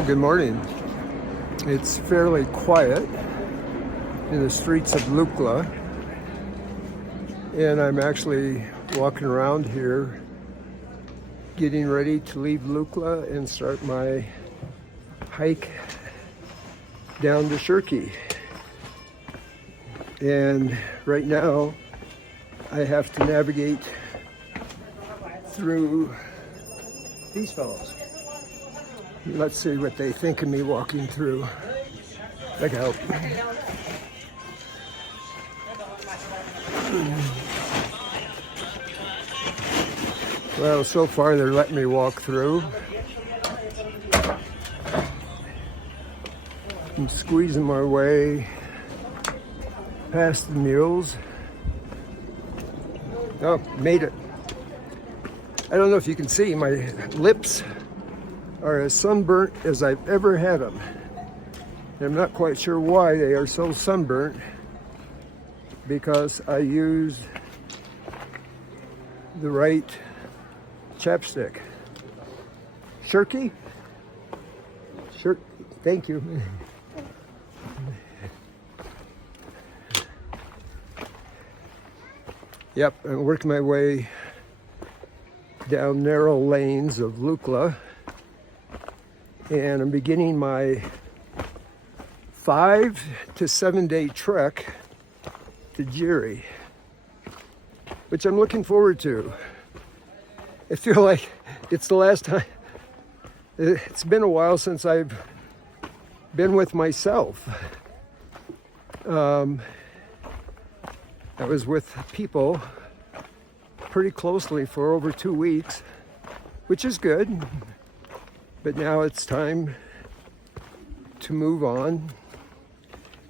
Well, good morning. It's fairly quiet in the streets of Lukla, and I'm actually walking around here getting ready to leave Lukla and start my hike down to Shirky. And right now I have to navigate through these fellows. Let's see what they think of me walking through. Look out. Well, so far they're letting me walk through. I'm squeezing my way past the mules. Oh, made it. I don't know if you can see, my lips are as sunburnt as I've ever had them. And I'm not quite sure why they are so sunburnt, because I used the right chapstick. Shirky? Thank you. Yep, I'm working my way down narrow lanes of Lukla, and I'm beginning my 5 to 7 day trek to Jiri, which I'm looking forward to. I feel like it's the last time. It's been a while since I've been with myself. I was with people pretty closely for over 2 weeks, which is good. But now it's time to move on.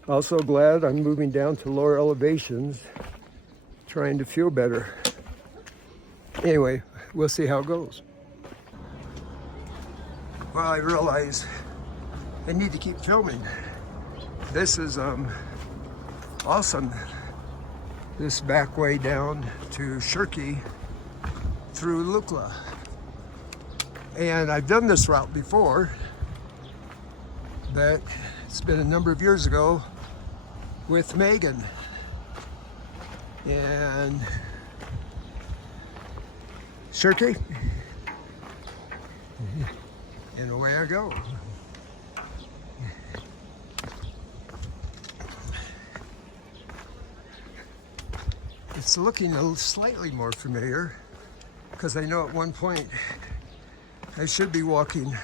Also glad I'm moving down to lower elevations, trying to feel better. Anyway, we'll see how it goes. Well, I realize I need to keep filming. This is awesome. This back way down to Shirky through Lukla. And I've done this route before, but it's been a number of years ago with Megan. And Shirky, and away I go. It's looking slightly more familiar, because I know at one point I should be walking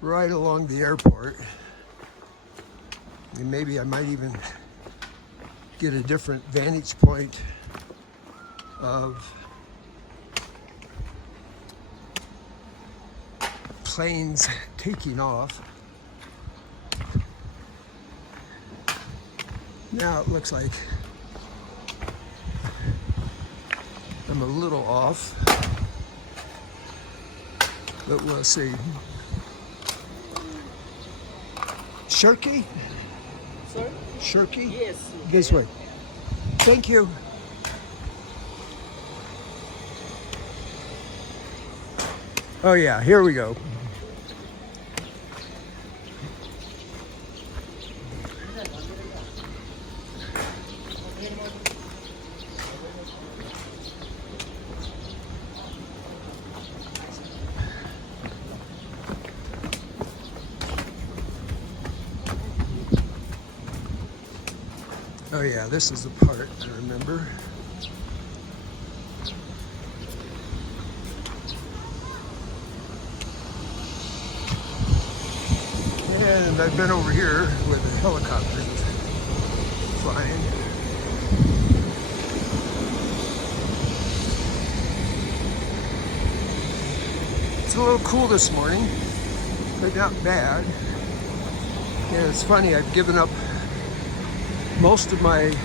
right along the airport, and maybe I might even get a different vantage point of planes taking off. Now it looks like I'm a little off, but we'll see. Shirky? Sorry? Shirky? Yes. This way. Thank you. Oh yeah, here we go. Oh yeah, this is the part I remember. And I've been over here with a helicopter flying. It's a little cool this morning, but not bad. And it's funny, I've given up most of my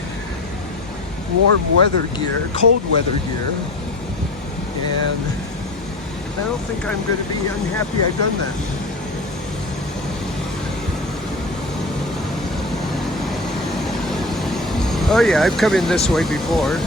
warm weather gear, cold weather gear, and I don't think I'm going to be unhappy I've done that. Oh yeah, I've come in this way before.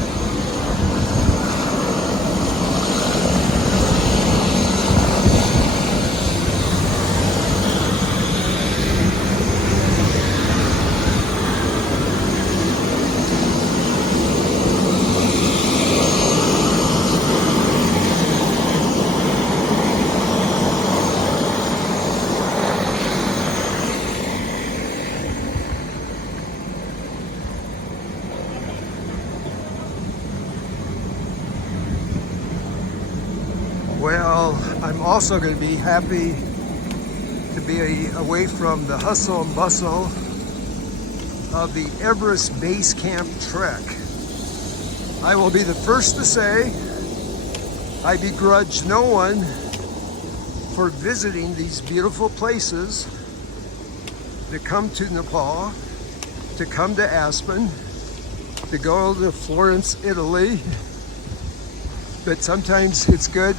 I'm also going to be happy to be away from the hustle and bustle of the Everest Base Camp trek. I will be the first to say I begrudge no one for visiting these beautiful places, to come to Nepal, to come to Aspen, to go to Florence, Italy. But sometimes it's good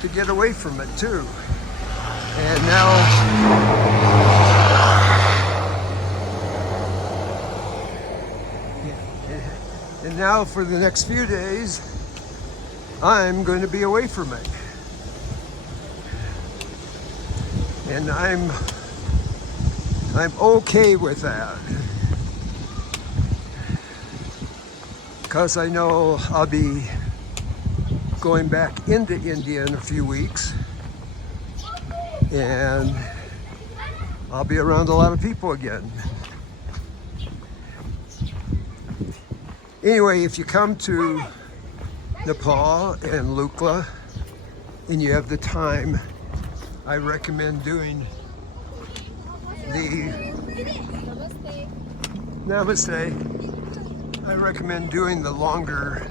to get away from it too. And now for the next few days, I'm going to be away from it. And I'm okay with that, because I know I'll be going back into India in a few weeks, and I'll be around a lot of people again. Anyway, if you come to Nepal and Lukla and you have the time, I recommend doing Namaste. I recommend doing the longer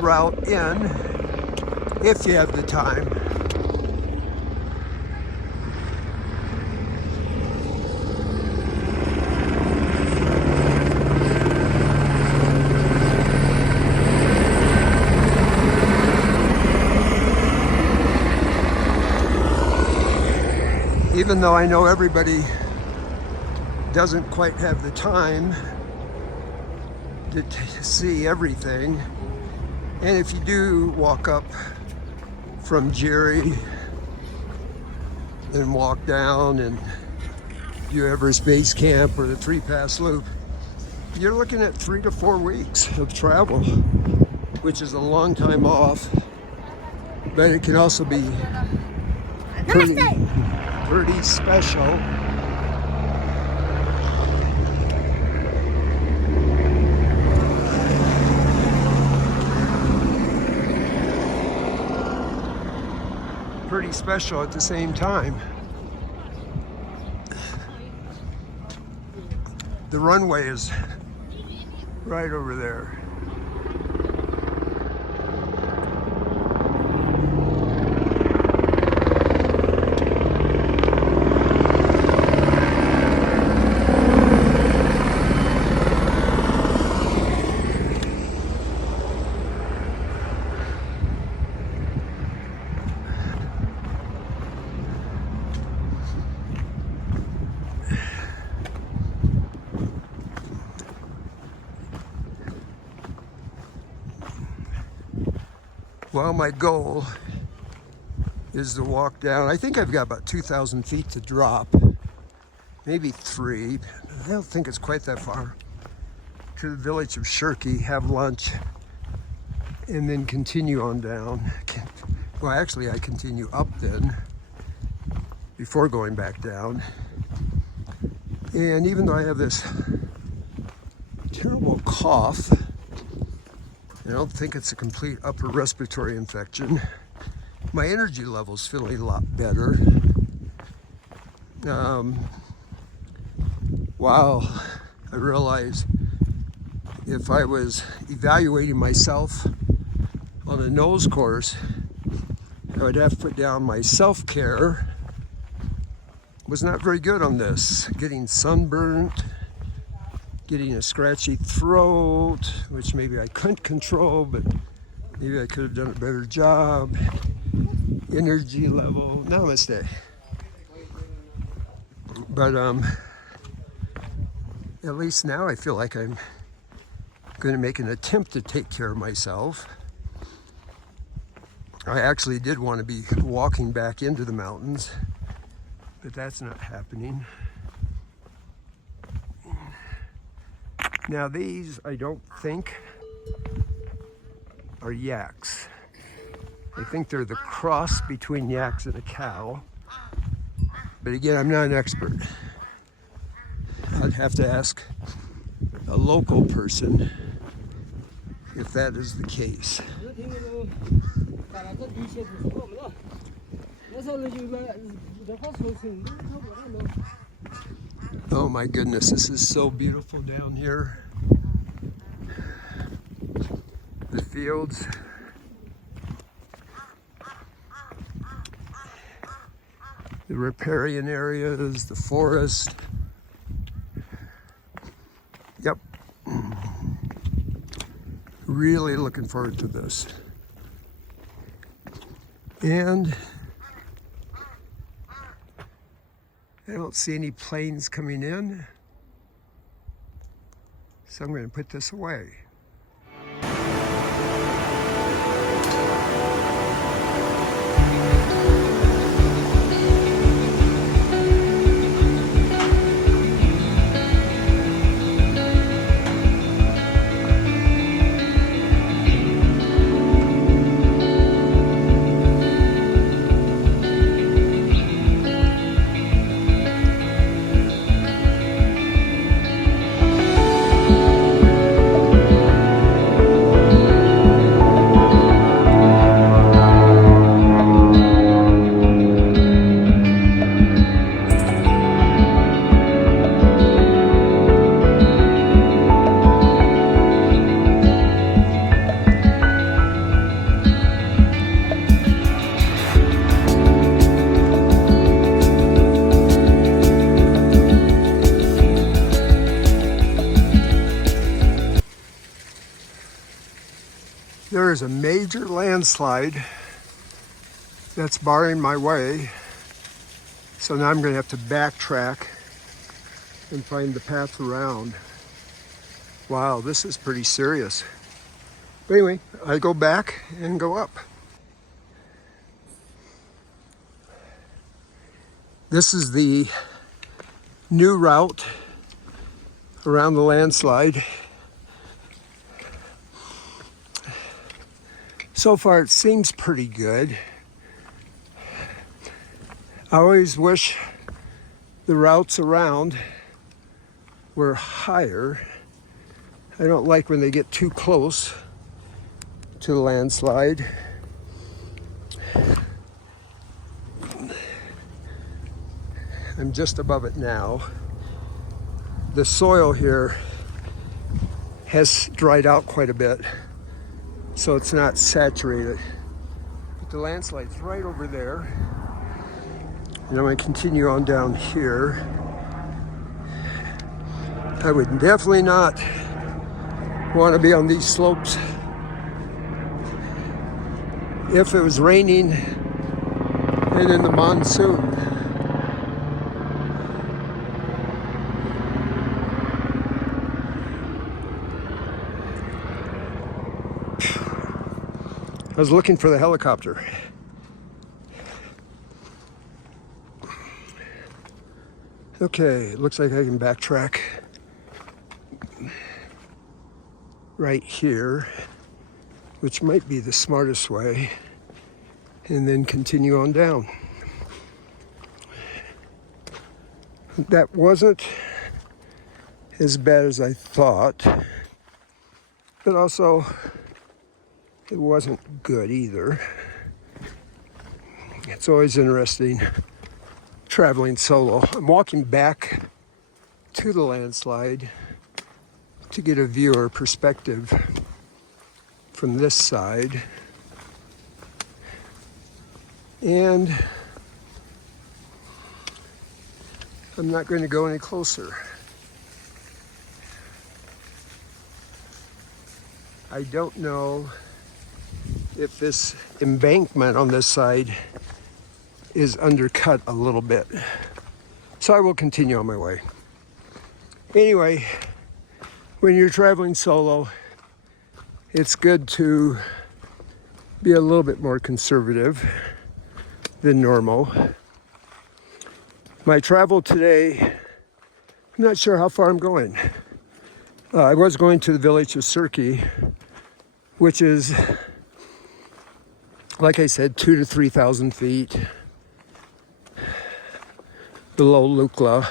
route in if you have the time. Even though I know everybody doesn't quite have the time to see everything, and if you do walk up from Jerry and walk down and do Everest Base Camp or the 3-Pass Loop, you're looking at 3 to 4 weeks of travel, which is a long time off, but it can also be pretty special. Pretty special at the same time. The runway is right over there. Well, my goal is to walk down. I think I've got about 2,000 feet to drop, maybe 3. I don't think it's quite that far. To the village of Shirky, have lunch, and then continue on down. Well, actually, I continue up then before going back down. And even though I have this terrible cough, I don't think it's a complete upper respiratory infection. My energy level's feeling a lot better. Wow, I realized if I was evaluating myself on a nose course, I would have to put down my self-care. Was not very good on this. Getting sunburnt, getting a scratchy throat, which maybe I couldn't control, but maybe I could have done a better job. Energy level, namaste. But at least now I feel like I'm going to make an attempt to take care of myself. I actually did want to be walking back into the mountains, but that's not happening. Now these, I don't think, are yaks. I think they're the cross between yaks and a cow. But again, I'm not an expert. I'd have to ask a local person if that is the case. Oh my goodness, this is so beautiful down here. The fields. The riparian areas, the forest. Yep. Really looking forward to this. And I don't see any planes coming in, so I'm going to put this away. There is a major landslide that's barring my way, so now I'm going to have to backtrack and find the path around. Wow, this is pretty serious. But anyway, I go back and go up. This is the new route around the landslide. So far it seems pretty good. I always wish the routes around were higher. I don't like when they get too close to the landslide. I'm just above it now. The soil here has dried out quite a bit, so it's not saturated. But the landslide's right over there. And I'm going to continue on down here. I would definitely not want to be on these slopes if it was raining and in the monsoon. I was looking for the helicopter. Okay, it looks like I can backtrack right here, which might be the smartest way, and then continue on down. That wasn't as bad as I thought, but also it wasn't good either. It's always interesting traveling solo. I'm walking back to the landslide to get a view or perspective from this side. And I'm not going to go any closer. I don't know if this embankment on this side is undercut a little bit. So I will continue on my way. Anyway, when you're traveling solo, it's good to be a little bit more conservative than normal. My travel today, I'm not sure how far I'm going. I was going to the village of Sirki, which is, like I said, 2,000 to 3,000 feet below Lukla.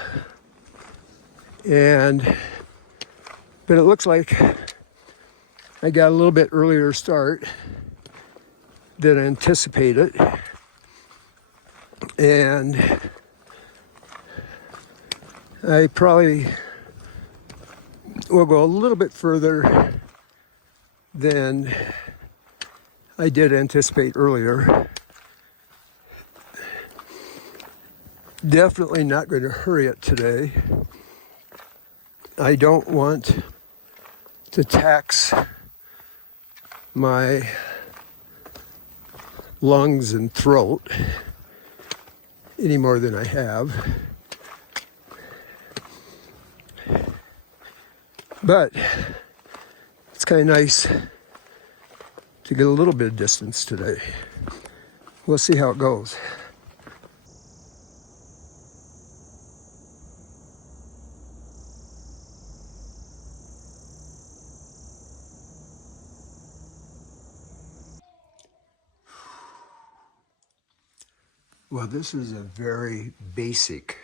But it looks like I got a little bit earlier start than anticipated. And I probably will go a little bit further than I did anticipate earlier. Definitely not going to hurry it today. I don't want to tax my lungs and throat any more than I have. But it's kind of nice to get a little bit of distance today. We'll see how it goes. Well, this is a very basic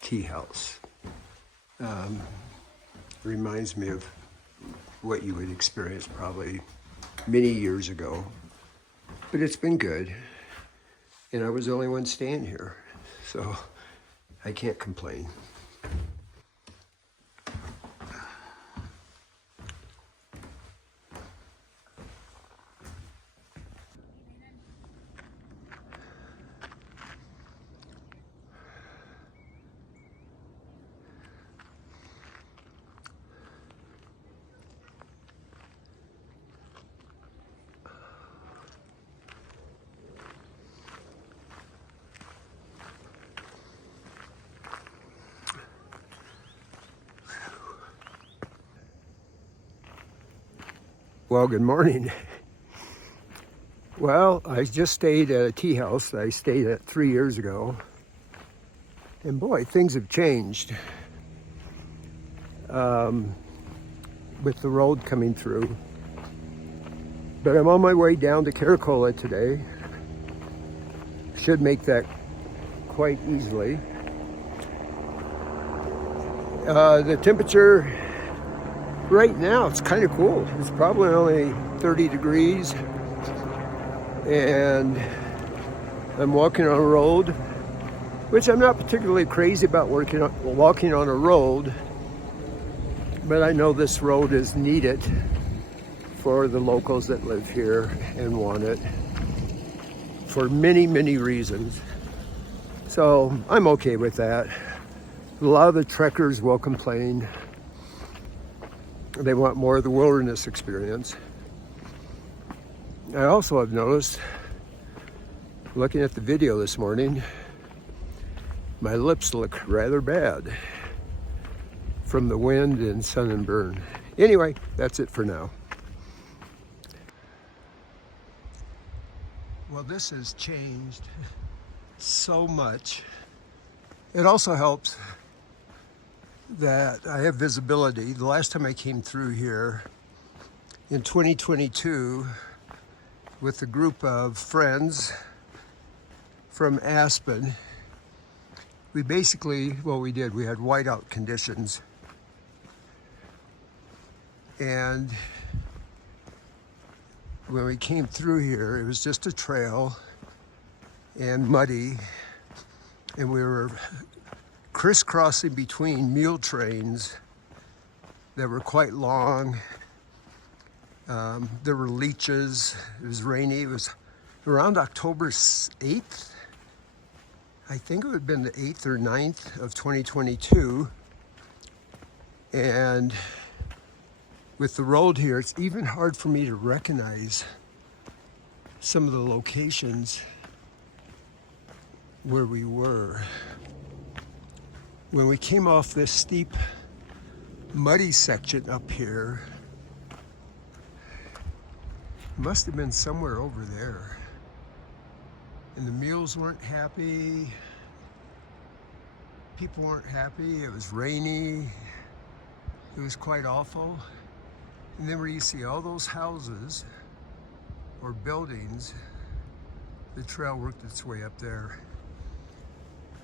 tea house. Reminds me of what you would experience probably many years ago, but it's been good. And I was the only one staying here, so I can't complain. Well, good morning. Well, I just stayed at a tea house that I stayed at 3 years ago. And boy, things have changed with the road coming through. But I'm on my way down to Kharikhola today. Should make that quite easily. The temperature right now, it's kind of cool. It's probably only 30 degrees. And I'm walking on a road, which I'm not particularly crazy about walking on a road, but I know this road is needed for the locals that live here and want it for many, many reasons. So I'm okay with that. A lot of the trekkers will complain. They want more of the wilderness experience. I also have noticed, looking at the video this morning, my lips look rather bad from the wind and sun and burn. Anyway, that's it for now. Well, this has changed so much. It also helps that I have visibility. The last time I came through here in 2022 with a group of friends from Aspen, we basically, well, we had whiteout conditions. And when we came through here, it was just a trail and muddy, and we were crisscrossing between mule trains that were quite long. There were leeches. It was rainy. It was around October 8th. I think it would have been the 8th or 9th of 2022. And with the road here, it's even hard for me to recognize some of the locations where we were. When we came off this steep, muddy section up here, it must have been somewhere over there. And the mules weren't happy. People weren't happy. It was rainy. It was quite awful. And then where you see all those houses or buildings, the trail worked its way up there.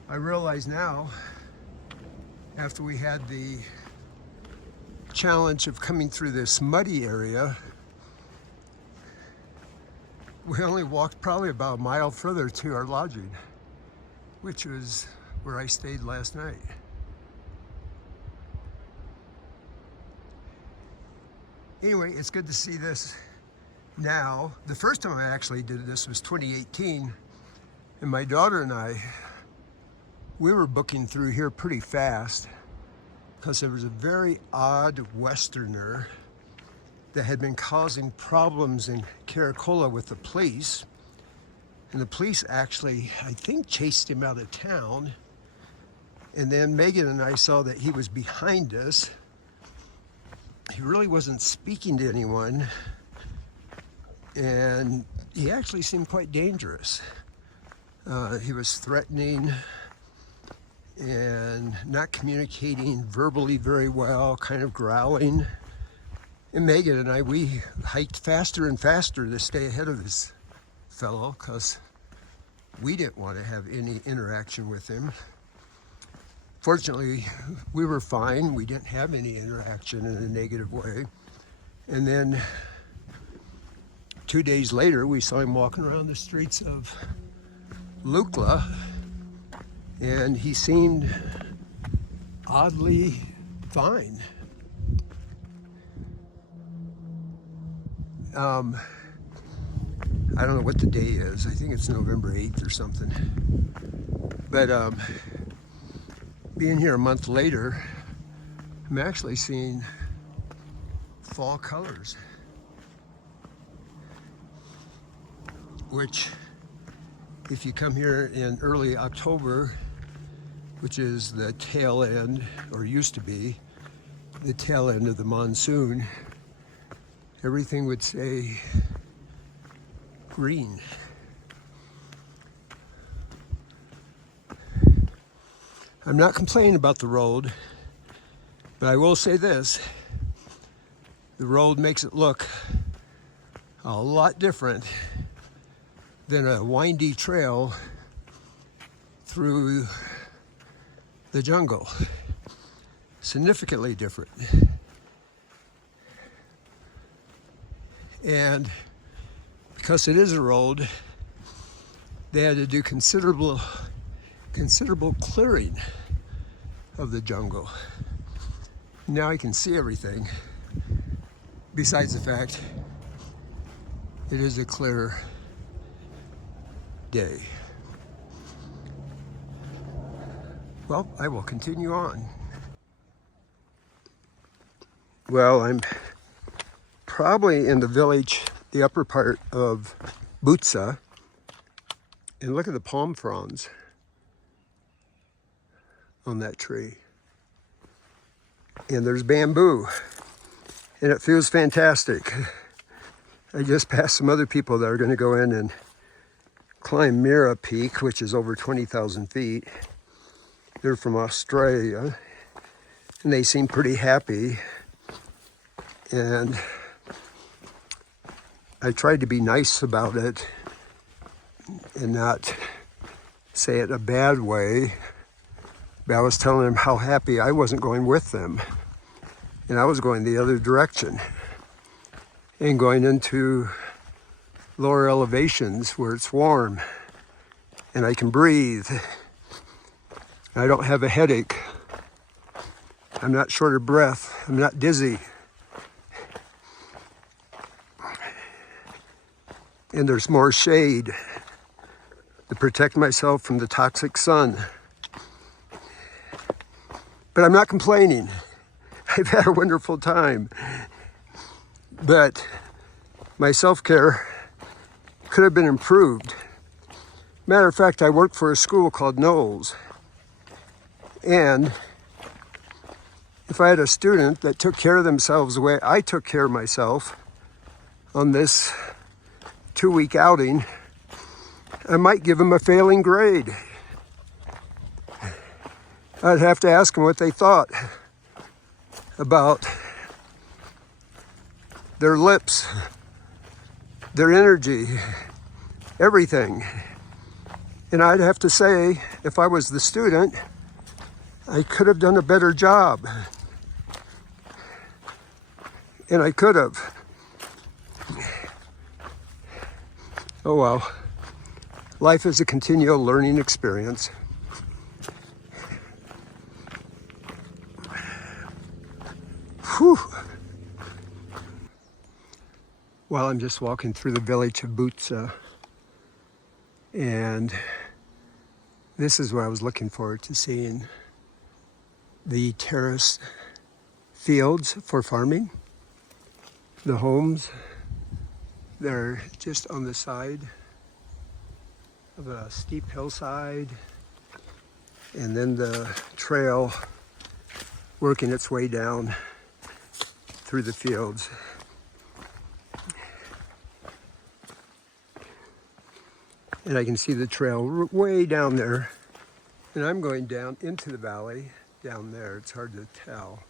I realize now, after we had the challenge of coming through this muddy area, we only walked probably about a mile further to our lodging. which was where I stayed last night. Anyway, it's good to see this now. The first time I actually did this was 2018, and my daughter and I, we were booking through here pretty fast because there was a very odd Westerner that had been causing problems in Kharikhola with the police. And the police actually, I think, chased him out of town. And then Megan and I saw that he was behind us. He really wasn't speaking to anyone. And he actually seemed quite dangerous. He was threatening and not communicating verbally very well, kind of growling. And Megan and I, we hiked faster and faster to stay ahead of this fellow because we didn't want to have any interaction with him. Fortunately, we were fine. We didn't have any interaction in a negative way. And then 2 days later, we saw him walking around the streets of Lukla, and he seemed oddly fine. I don't know what the day is. I think it's November 8th or something. But being here a month later, I'm actually seeing fall colors, which if you come here in early October, which is the tail end, or used to be, the tail end of the monsoon, everything would say green. I'm not complaining about the road, but I will say this: the road makes it look a lot different than a windy trail through the jungle. Significantly different. And because it is a road, they had to do considerable clearing of the jungle. Now I can see everything, besides the fact it is a clear day. Well, I will continue on. Well, I'm probably in the village, the upper part of Butsa, and look at the palm fronds on that tree. And there's bamboo, and it feels fantastic. I just passed some other people that are going to go in and climb Mira Peak, which is over 20,000 feet. They're from Australia, and they seem pretty happy. And I tried to be nice about it and not say it a bad way, but I was telling them how happy I wasn't going with them, and I was going the other direction and going into lower elevations where it's warm and I can breathe. I don't have a headache. I'm not short of breath. I'm not dizzy. And there's more shade to protect myself from the toxic sun. But I'm not complaining. I've had a wonderful time. But my self-care could have been improved. Matter of fact, I work for a school called Knowles. And if I had a student that took care of themselves the way I took care of myself on this 2-week outing, I might give them a failing grade. I'd have to ask them what they thought about their lips, their energy, everything. And I'd have to say, if I was the student, I could have done a better job. And I could have. Oh well. Life is a continual learning experience. Whew. Well, I'm just walking through the village of Butza, and this is what I was looking forward to seeing. The terrace fields for farming. The homes, they're just on the side of a steep hillside, and then the trail working its way down through the fields. And I can see the trail way down there. And I'm going down into the valley, down there, it's hard to tell,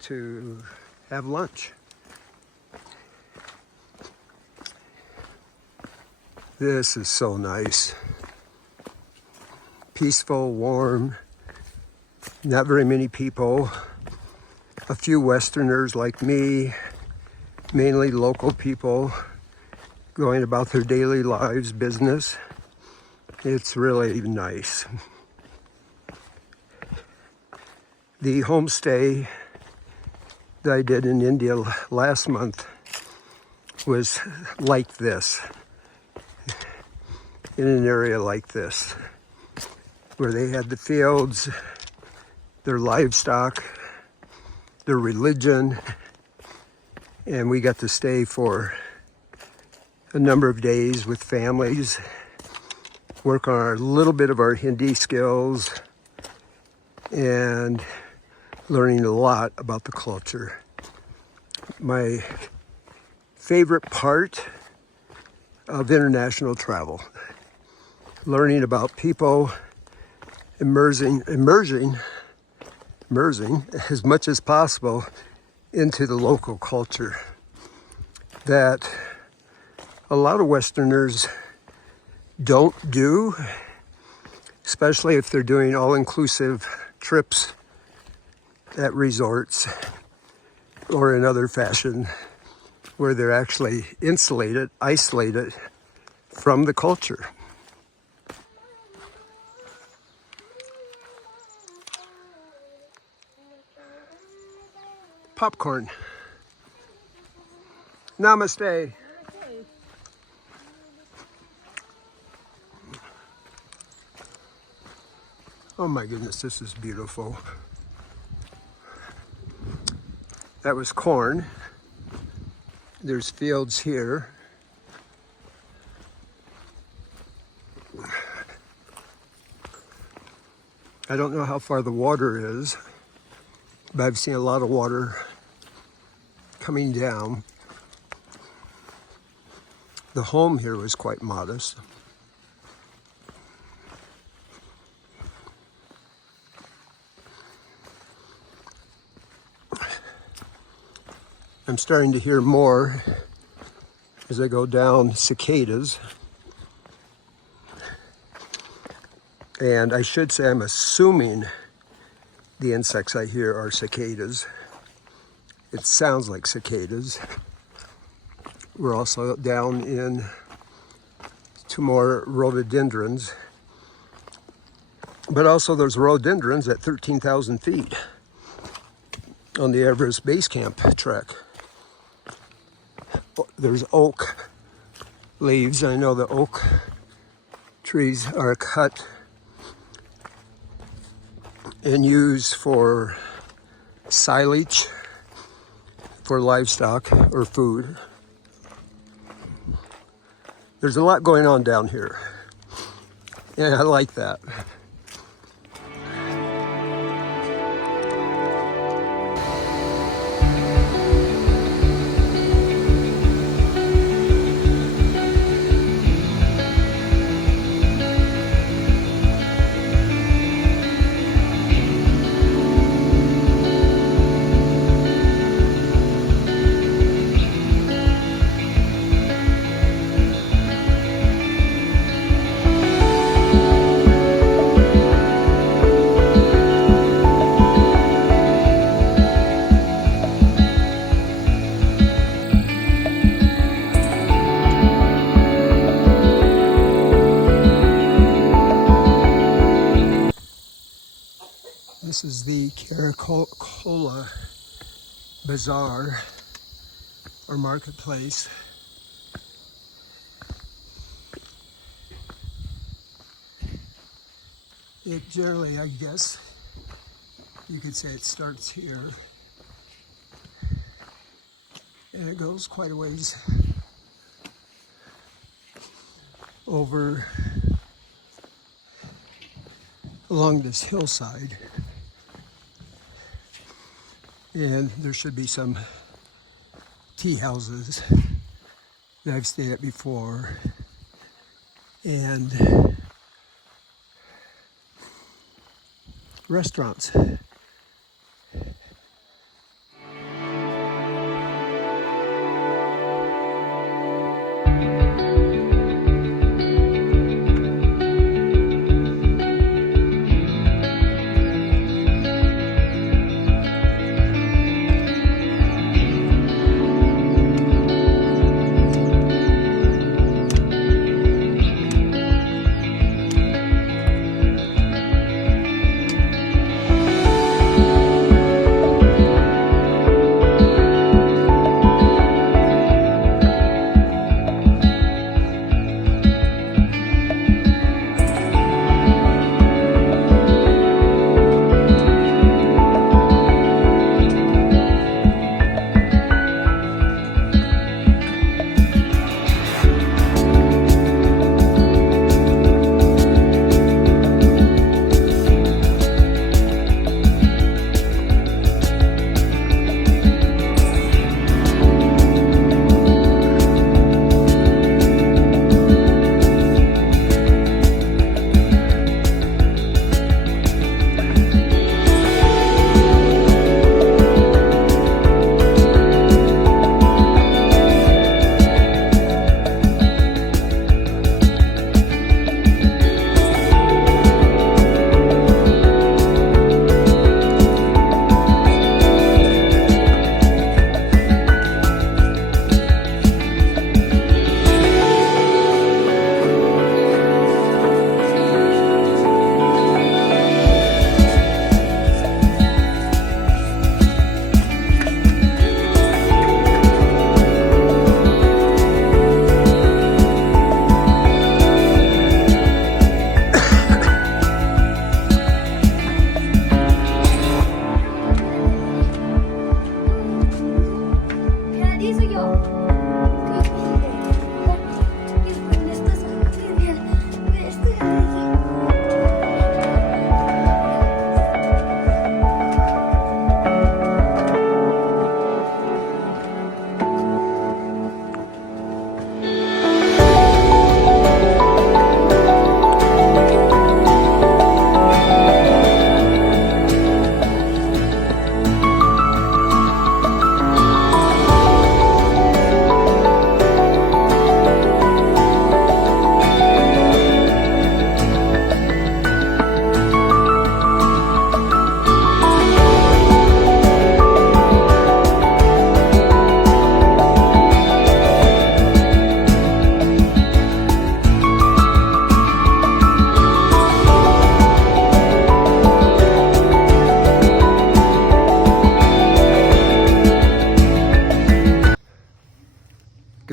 to have lunch. This is so nice. Peaceful, warm, not very many people. A few Westerners like me, mainly local people, going about their daily lives, business. It's really nice. The homestay that I did in India last month was like this, in an area like this, where they had the fields, their livestock, their religion, and we got to stay for a number of days with families, work on a little bit of our Hindi skills, and learning a lot about the culture. My favorite part of international travel, learning about people, immersing as much as possible into the local culture that a lot of Westerners don't do, especially if they're doing all-inclusive trips at resorts or in other fashion where they're actually insulated, isolated from the culture. Popcorn. Namaste. Oh my goodness, this is beautiful. That was corn. There's fields here. I don't know how far the water is, but I've seen a lot of water coming down. The home here was quite modest. I'm starting to hear more as I go down cicadas. And I should say I'm assuming the insects I hear are cicadas. It sounds like cicadas. We're also down in two more rhododendrons. But also there's rhododendrons at 13,000 feet on the Everest Base Camp trek. There's oak leaves. I know the oak trees are cut and used for silage for livestock or food. There's a lot going on down here, and I like that. This is the Kharikhola bazaar or marketplace. It generally, I guess, you could say it starts here and it goes quite a ways over along this hillside. And there should be some tea houses that I've stayed at before, and restaurants.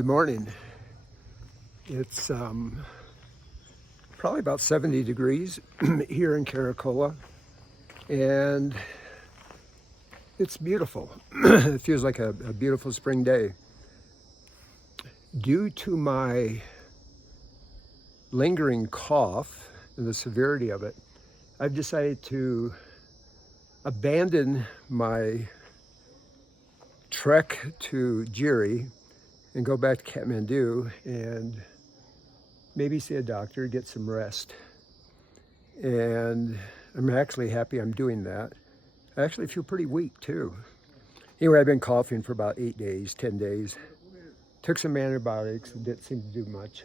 Good morning. It's probably about 70 degrees here in Kharikhola, and it's beautiful. It feels like a beautiful spring day. Due to my lingering cough and the severity of it, I've decided to abandon my trek to Jiri and go back to Kathmandu and maybe see a doctor, get some rest. And I'm actually happy I'm doing that. I actually feel pretty weak too. Anyway, I've been coughing for about 8 days, 10 days. Took some antibiotics, it didn't seem to do much.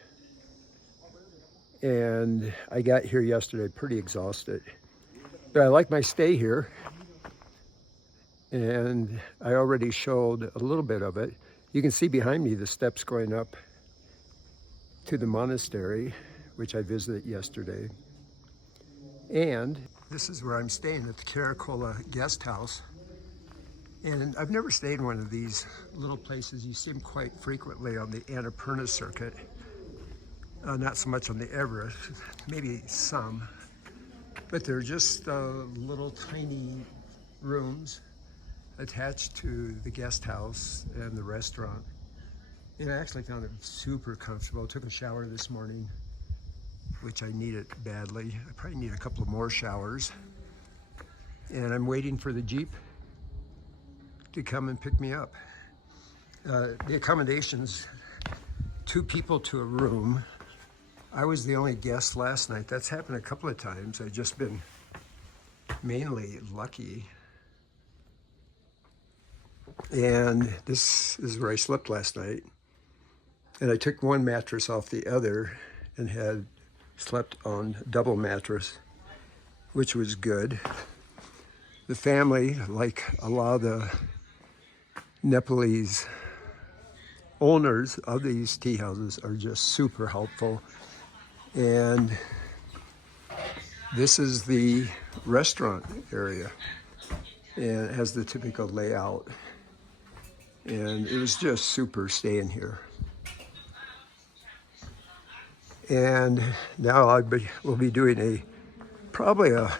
And I got here yesterday pretty exhausted. But I like my stay here. And I already showed a little bit of it. You can see behind me the steps going up to the monastery, which I visited yesterday. And this is where I'm staying at the Kharikhola guest house. And I've never stayed in one of these little places. You see them quite frequently on the Annapurna circuit. Not so much on the Everest, maybe some. But they're just little tiny rooms attached to the guest house and the restaurant. And I actually found it super comfortable. I took a shower this morning, which I needed badly. I probably need a couple of more showers. And I'm waiting for the Jeep to come and pick me up. The accommodations, 2 people to a room. I was the only guest last night. That's happened a couple of times. I've just been mainly lucky. And this is where I slept last night. And I took one mattress off the other and had slept on double mattress, which was good. The family, like a lot of the Nepalese owners of these tea houses, are just super helpful. And this is the restaurant area, and it has the typical layout. And it was just super staying here. And now we'll be doing probably a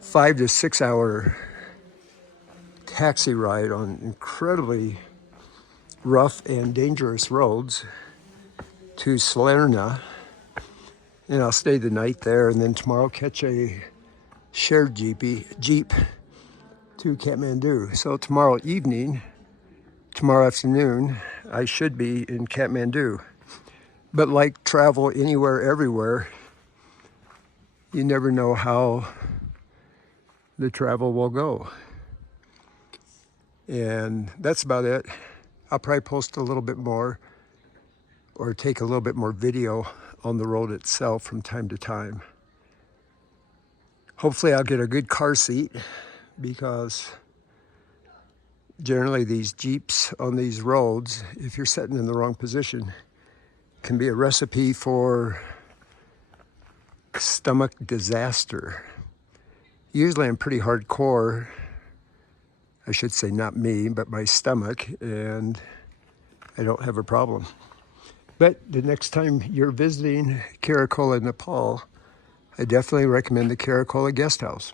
5 to 6 hour taxi ride on incredibly rough and dangerous roads to Salerno. And I'll stay the night there, and then tomorrow catch a shared Jeep to Kathmandu. So tomorrow afternoon, I should be in Kathmandu. But like travel anywhere, everywhere, you never know how the travel will go. And that's about it. I'll probably post a little bit more or take a little bit more video on the road itself from time to time. Hopefully I'll get a good car seat, because generally these Jeeps on these roads, if you're sitting in the wrong position, can be a recipe for stomach disaster. Usually I'm pretty hardcore. I should say not me, but my stomach, and I don't have a problem. But the next time you're visiting Kharikhola, Nepal, I definitely recommend the Kharikhola guest house.